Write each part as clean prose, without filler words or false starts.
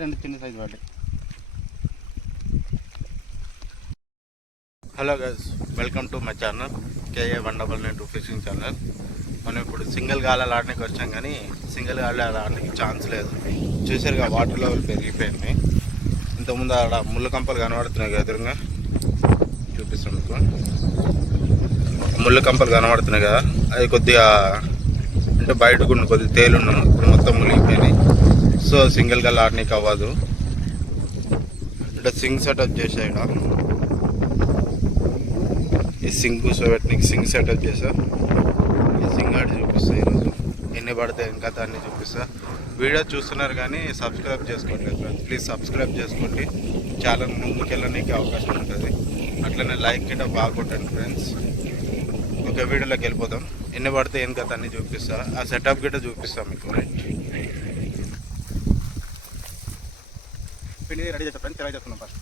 రెండు చిన్న సైజు పడ్డాయి. Hello guys, welcome to my channel KA1992 fishing channel. మనం ఇప్పుడు సింగిల్ గాలాలు ఆడడానికి వచ్చాం, కానీ సింగిల్ గాలాలు ఆడడానికి ఛాన్స్ లేదు. చూసారుగా వాటర్ లెవెల్ పెరిగిపోయింది. ఇంతకుముందు ఆడ ముళ్ళ కంపలు కనబడుతున్నాయి కదా, ఎదురుగా చూపిస్తాం మీకు. ముళ్ళ కంపలు కనబడుతున్నాయి కదా, అది కొద్దిగా అంటే బయటకు కొద్దిగా తేలున్నాము. ఇప్పుడు మొత్తం మునిగిపోయినాయి. సో సింగిల్ గాల్ ఆడడానికి అవ్వదు. అంటే సింగ్ సెటప్ చేసాడు, ఈ సింగ్ కూర్చోబెట్టడానికి సింగ్ సెటప్ చేసా. ఈ సింగ్ ఆడి చూపిస్తా. ఈరోజు ఎన్ని పడతాయి ఇంకా దాన్ని చూపిస్తా. వీడియో చూస్తున్నారు కానీ సబ్స్క్రైబ్ చేసుకోవట్లేదు ఫ్రెండ్స్. ప్లీజ్ సబ్స్క్రైబ్ చేసుకోండి, ఛానల్ ముందుకెళ్ళడానికి అవకాశం ఉంటుంది. అట్లనే లైక్ గిట్ట బాగా కొట్టండి ఫ్రెండ్స్. ఒక వీడియోలోకి వెళ్ళిపోతాం. ఎన్ని పడితే ఏం కదా అన్నీ చూపిస్తా. ఆ సెటప్ గిట్ట చూపిస్తాం మీకు. పిండి రెడీ చేస్తా ఫ్రెండ్స్. ఎలా చేస్తున్నాం ఫస్ట్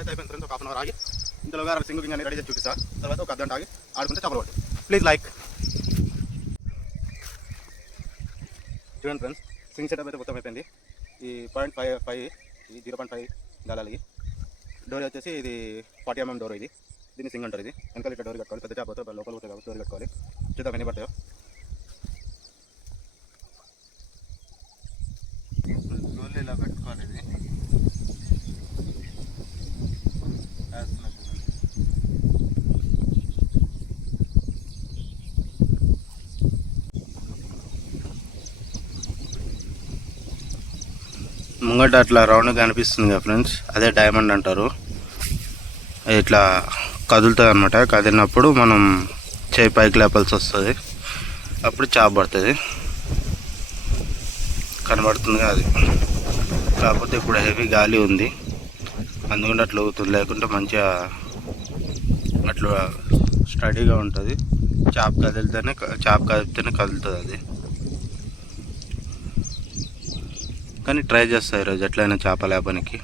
అయితే అయిపోయిన తర్వాత ఒక 1/2 అవర్ ఆగి ఇంతలో గారు సింగిల్ గింజ రెడీ చేసి చూపిస్తా. తర్వాత ఒక అర్ధగంట ఆగి ఆడుకుంటే చేపలు పట్టి. Please like. చూడండి ఫ్రెండ్స్, సింగ్ సెటప్ అయితే మొత్తం అయిపోయింది. ఈ 0.5 ఇది 0.5 గాలాలి. డోర్ వచ్చేసి ఇది 40 mm డోర్. ఇది దీన్ని సింగ్ అంటారు. ఇది వెనకాల ఇట్లా డోర్ కట్టుకోవాలి. పెద్ద చేప పోతే లోపల పోతే కాబట్టి డోర్ కట్టుకోవాలి. చూద్దాం ఎన్ని పడతాయో. డోర్లు ఇలా కట్టుకోవాలి. ఇది ముంగట అట్లా రౌండ్గా కనిపిస్తుంది కదా ఫ్రెండ్స్, అదే డైమండ్ అంటారు. ఇట్లా కదులుతుంది అనమాట. కదిలినప్పుడు మనం చేయి పైకి లేపాల్సి వస్తుంది. అప్పుడు చేప పడుతుంది. కనబడుతుంది అది. కాకపోతే ఇప్పుడు హెవీ గాలి ఉంది, అందుకంటే అట్లా అవుతుంది. లేకుంటే మంచిగా అట్లా స్టడీగా ఉంటుంది. చేప కదిలితేనే కదులుతుంది అది. కానీ ట్రై చేస్తా ఈరోజు ఎట్లయినా చేప లేపనికి.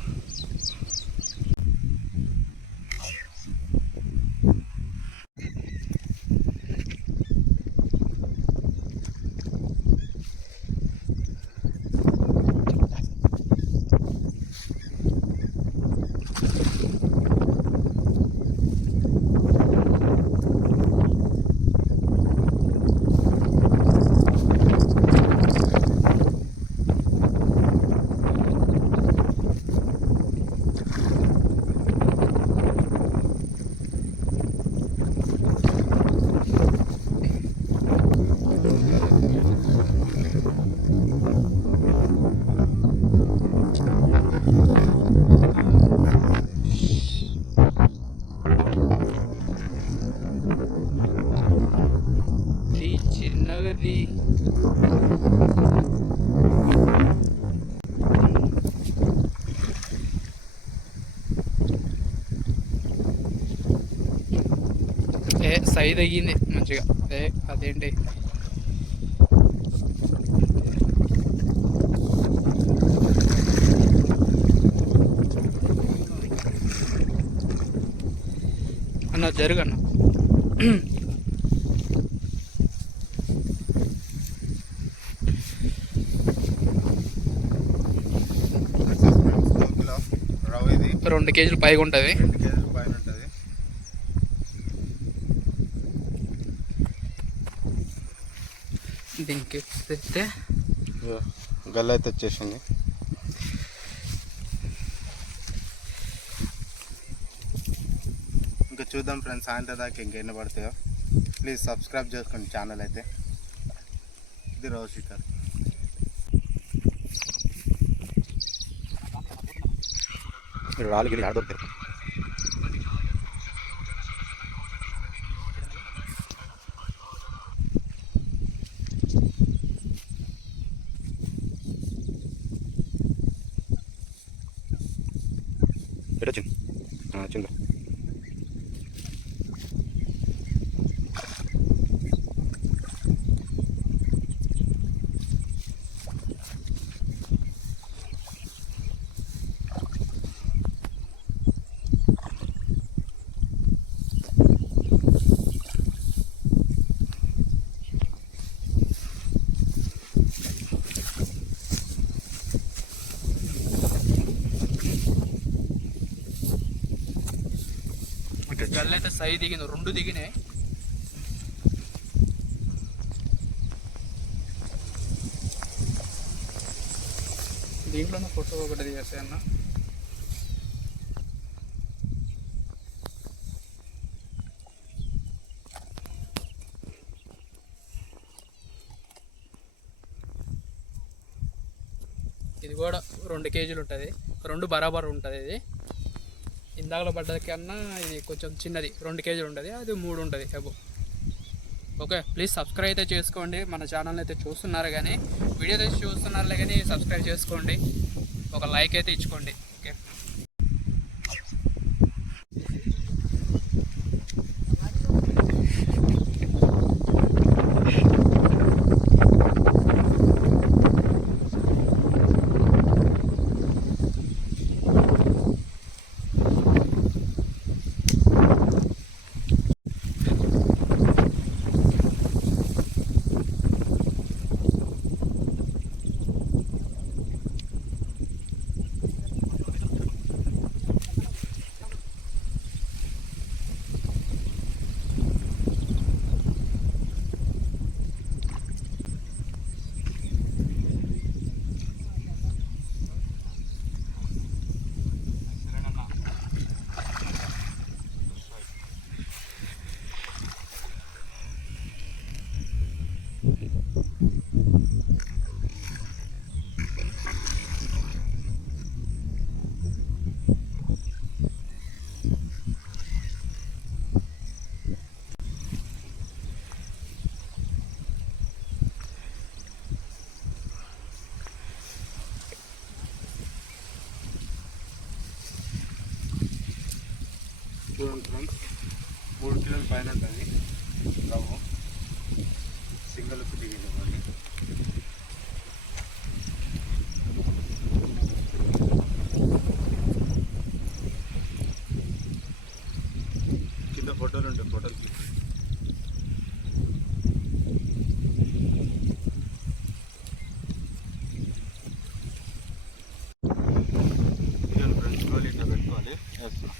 సైజ్ అయ్యింది మంచిగా. అదేంటి అన్న జరుగన్న. 2 కేజీలు పైగా ఉంటుంది. 2 కేజీల పైన ఉంటుంది. దీనికి తెస్తే గల్ల అయితే వచ్చేసింది. ఇంకా చూద్దాం ఫ్రెండ్స్, సాయంత్రం దాకా ఇంకెన్ని పడతాయో. ప్లీజ్ సబ్స్క్రైబ్ చేసుకోండి ఛానల్ అయితే. ఇది రోజు షికార్. రాళ్ళు గిరి ఆడదొరుకుతారు. వచ్చింది వచ్చిందా? గల్ల అయితే సై దిగింది, 2 దిగినాయి. దీంట్లోనే ఫోటో ఒకటి దిగేస్తాయి అన్న. ఇది కూడా 2 కేజీలు ఉంటుంది, 2 బరాబర్ ఉంటుంది. ఇది ఇందాకలో పడ్డది కన్నా ఇది కొంచెం చిన్నది, 2 కేజీలు ఉంటుంది, అది 3 ఉంటుంది అబో. ఓకే, ప్లీజ్ సబ్స్క్రైబ్ అయితే చేసుకోండి. మన ఛానల్ అయితే చూస్తున్నారు కానీ, వీడియో అయితే చూస్తున్నారులే కానీ సబ్స్క్రైబ్ చేసుకోండి, ఒక లైక్ అయితే ఇచ్చుకోండి. ఓకే, చూడండి ఫ్రెండ్స్, 3 కిలోల పైన ఉంటుంది. రవ్వు సింగల్ దిగింది మళ్ళీ. కింద ఫోటోలు ఉంటాయి, ఫోటోలు క్లిక్. ఫ్రెండ్స్ ఇట్లా పెట్టుకోవాలి. వేస్తున్నా.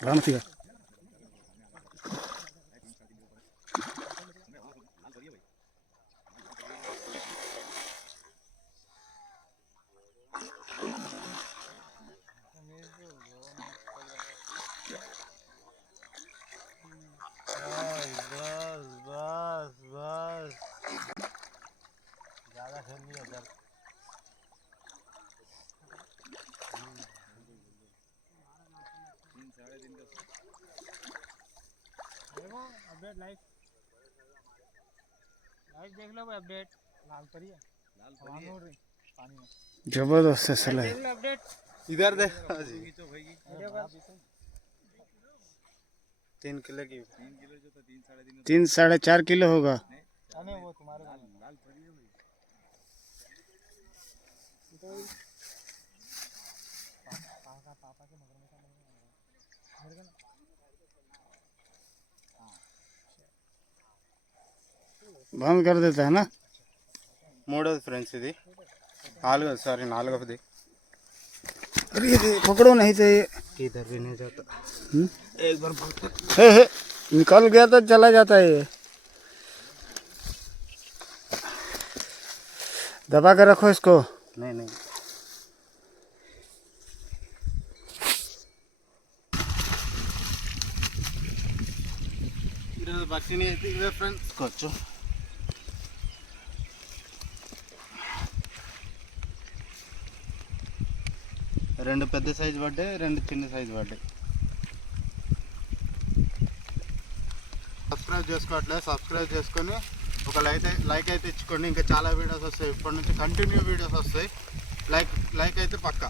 रामतिया अपडेट लाइव देख लो भाई अपडेट लाल परी है पानी में जबरदस्त है साला देख लो अपडेट इधर देख 3 किलो की 3-4.5 किलो होगा नहीं वो तुम्हारे लाल परी है भाई पापा के मगर में बंद कर देता है ना మూడోది ఫ్రెండ్స్ ఇది నాలుగవది अरे ये पकड़ो नहीं तो ये इधर भी नहीं जाता एक बार पकड़ हे, निकल गया तो चला जाता है ये दबा के रखो इसको नहीं ఈరోజు భక్తిని అయితే ఇదే ఫ్రెండ్స్ కొంచెం రెండు పెద్ద సైజు పడ్డాయి, రెండు చిన్న సైజు పడ్డాయి. సబ్స్క్రైబ్ చేసుకోవట్లేదు, సబ్స్క్రైబ్ చేసుకొని ఒక లైక్ అయితే ఇచ్చుకోండి. ఇంకా చాలా వీడియోస్ వస్తాయి, ఇప్పటి నుంచి కంటిన్యూ వీడియోస్ వస్తాయి. లైక్ అయితే పక్కా.